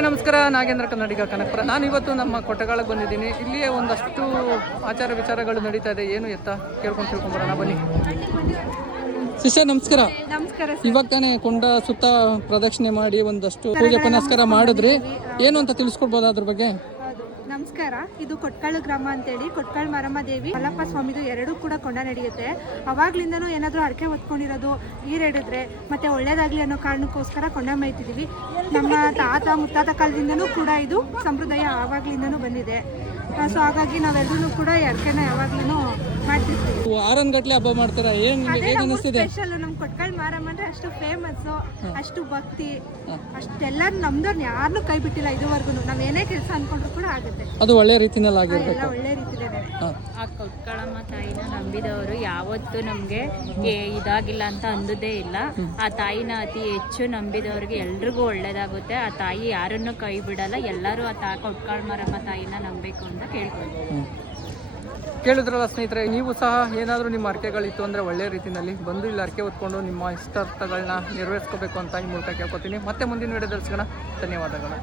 ವೀಕ್ಷಕರೇ ನಮಸ್ಕಾರ. ನಾಗೇಂದ್ರ ಕನ್ನಡಿಗ ಕನಕಪುರ. ನಾನು ಇವತ್ತು ನಮ್ಮ ಕೊಟ್ಟಗಾಳಕ್ಕೆ ಬಂದಿದ್ದೀನಿ. ಇಲ್ಲಿಯೇ ಒಂದಷ್ಟು ಆಚಾರ ವಿಚಾರಗಳು ನಡೀತಾ ಇದೆ. ಏನು ಎತ್ತ ತಿಳ್ಕೊಂಬರೋಣ ಬನ್ನಿ. ಶಿಷ್ಯ ನಮಸ್ಕಾರ. ನಮಸ್ಕಾರ. ಇವಾಗ ತಾನೇ ಕೊಂಡ ಸುತ್ತ ಪ್ರದಕ್ಷಿಣೆ ಮಾಡಿ ಒಂದಷ್ಟು ಪೂಜೆ ಪುನಸ್ಕಾರ ಮಾಡಿದ್ರಿ. ಏನು ಅಂತ ತಿಳಿಸ್ಕೊಡ್ಬೋದು ಅದ್ರ ಬಗ್ಗೆ? ನಮಸ್ಕಾರ. ಇದು ಕೊಟ್ಕಾಳು ಗ್ರಾಮ ಅಂತೇಳಿ ಕೊಟ್ಕಾಳು ಮಾರಮ್ಮ ದೇವಿ ಮಲ್ಲಪ್ಪ ಸ್ವಾಮಿದು ಎರಡೂ ಕೂಡ ಕೊಂಡ ನಡೆಯುತ್ತೆ. ಅವಾಗ್ಲಿಂದನೂ ಏನಾದರೂ ಅರಕೆ ಹೊತ್ಕೊಂಡಿರೋದು ಈರೇಡಿದ್ರೆ ಮತ್ತೆ ಒಳ್ಳೇದಾಗ್ಲಿ ಅನ್ನೋ ಕಾರಣಕ್ಕೋಸ್ಕರ ಕೊಂಡ ಮೈತಿದ್ದೀವಿ. ನಮ್ಮ ತಾತ ಮುತ್ತಾತ ಕಾಲದಿಂದನೂ ಕೂಡ ಇದು ಸಂಪ್ರದಾಯ ಆವಾಗ್ಲಿಂದನೂ ಬಂದಿದೆ. ಸೊ ಹಾಗಾಗಿ ನಾವೆಲ್ಲರೂ ಕೂಡ ಅರಕೆನ ಯಾವಾಗ್ಲೂ ಮಾಡ್ತಿರ್ತೀವಿ. ಆರನ್ಗಟ್ಲೆ ಹಬ್ಬ ಮಾಡ್ತಾರ. ಏನ್ ಅನಿಸ್ತಿದೆ? ಸ್ಪೆಷಲ್ ನಮ್ಮ ಕೊಟ್ಕಾಳು ಮಾರಮ್ಮ ಅಂದ್ರೆ ಅಷ್ಟು ಫೇಮಸ್, ಅಷ್ಟು ಭಕ್ತಿ, ಅಷ್ಟೆಲ್ಲರೂ ನಮ್ದವ್ರನ್ನ ಯಾರನ್ನೂ ಕೈ ಬಿಟ್ಟಿಲ್ಲ ಇದುವರೆಗೂ. ನಾವ್ ಏನೇ ಕೆಲಸ ಅನ್ಕೊಂಡ್ರು ಕೂಡ ಆಗುತ್ತೆ. ಅದು ಒಳ್ಳೆ ರೀತಿನಲ್ಲಿ ಆಗಿರ್ಬೇಕು. ಒಳ್ಳೆ ರೀತಿಯಲ್ಲಿ ಆ ಕೊಟ್ಕಳಮ್ಮ ತಾಯಿನ ನಂಬಿದವರು ಯಾವತ್ತೂ ನಮ್ಗೆ ಇದಾಗಿಲ್ಲ ಅಂತ ಅಂದುದೇ ಇಲ್ಲ. ಆ ತಾಯಿನ ಅತಿ ಹೆಚ್ಚು ನಂಬಿದವ್ರಿಗೆ ಎಲ್ರಿಗೂ ಒಳ್ಳೇದಾಗುತ್ತೆ. ಆ ತಾಯಿ ಯಾರನ್ನು ಕೈ ಬಿಡಲ್ಲ. ಎಲ್ಲರೂ ಆ ಕೊಟ್ಕಾಳು ಮಾರಮ್ಮ ತಾಯಿನ ನಂಬಬೇಕು ಅಂತ ಕೇಳ್ಕೊಳ್ತೀವಿ. ಕೇಳಿದ್ರಲ್ಲ ಸ್ನೇಹಿತರೆ, ನೀವು ಸಹ ಏನಾದರೂ ನಿಮ್ಮ ಅರ್ಕೆಗಳಿತ್ತು ಅಂದರೆ ಒಳ್ಳೆ ರೀತಿಯಲ್ಲಿ ಬಂದು ಇಲ್ಲಿ ಅರ್ಕೆ ಹೊತ್ಕೊಂಡು ನಿಮ್ಮ ಇಷ್ಟಾರ್ಥಗಳನ್ನ ನೆರವೇರಿಸ್ಕೋಬೇಕು ಅಂತ ಈ ಮೂಲಕ ಕೇಳ್ಕೊತೀನಿ. ಮತ್ತೆ ಮುಂದಿನ ವಿಡಿಯೋದಲ್ಲಿ ಸಿಗೋಣ. ಧನ್ಯವಾದಗಳು.